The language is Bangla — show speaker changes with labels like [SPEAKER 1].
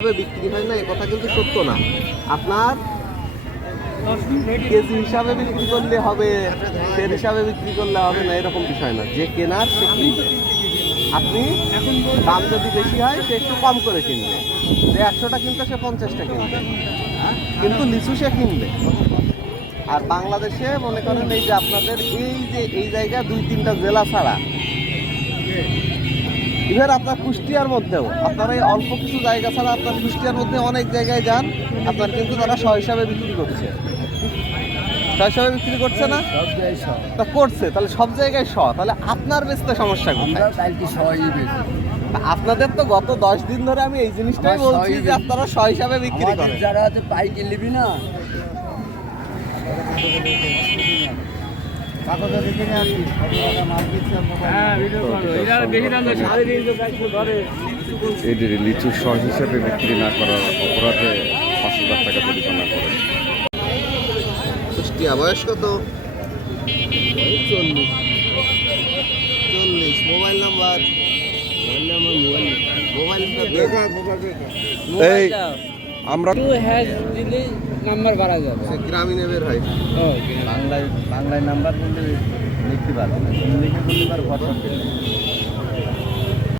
[SPEAKER 1] বিক্রি হয় না, এ কথা কিন্তু সত্য না। আপনার কেজি হিসাবে বিক্রি করলে হবে, সের হিসাবে বিক্রি করলে হবে না, এরকম বিষয় না। যে কেনার, সে কিনবে। আপনি দাম যদি বেশি হয়, সে একটু কম করে কিনবে। যে একশোটা কিনতে, সে পঞ্চাশটা কিনবে। কিন্তু লিচু সে কিনবে। আর বাংলাদেশে মনে করেন এই যে আপনাদের এই যে, এই জায়গা দুই তিনটা জেলা ছাড়া ইভেন আপনার কুষ্টিয়ার মধ্যেও আপনার এই অল্প কিছু জায়গা ছাড়া আপনার কুষ্টিয়ার মধ্যে অনেক জায়গায় যান আপনার কিন্তু তারা শ হিসাবে বিক্রি করছে। শ হিসাবে বিক্রি করছে না? তা করছে তাহলে সব জায়গায় শ তাহলে আপনার বেচতে সমস্যা কোথায়? আপনাদের তো গত দশ দিন ধরে আমি এই জিনিসটাই বলছি যে আপনারা শ হিসাবে বিক্রি করেন।
[SPEAKER 2] যারা আছে পাইকে নিবি না?
[SPEAKER 3] এদের লিচু শ হিসেবে বিক্রি না করার অপরাধে পাঁচ হাজার টাকা জরিমানা করে
[SPEAKER 1] কুষ্টিয়া বয়স কত? চল্লিশ। চল্লিশ। Mobile number? মোবাইল
[SPEAKER 3] এই আমরা
[SPEAKER 2] টু হ্যাজ দিলে নাম্বার বাড়া যাবে।
[SPEAKER 1] সে গ্রামীণে বের হয়।
[SPEAKER 2] বাংলায় বাংলায় নাম্বার বলতে লিখতে পারবে না। লিখে বলতে পারবে।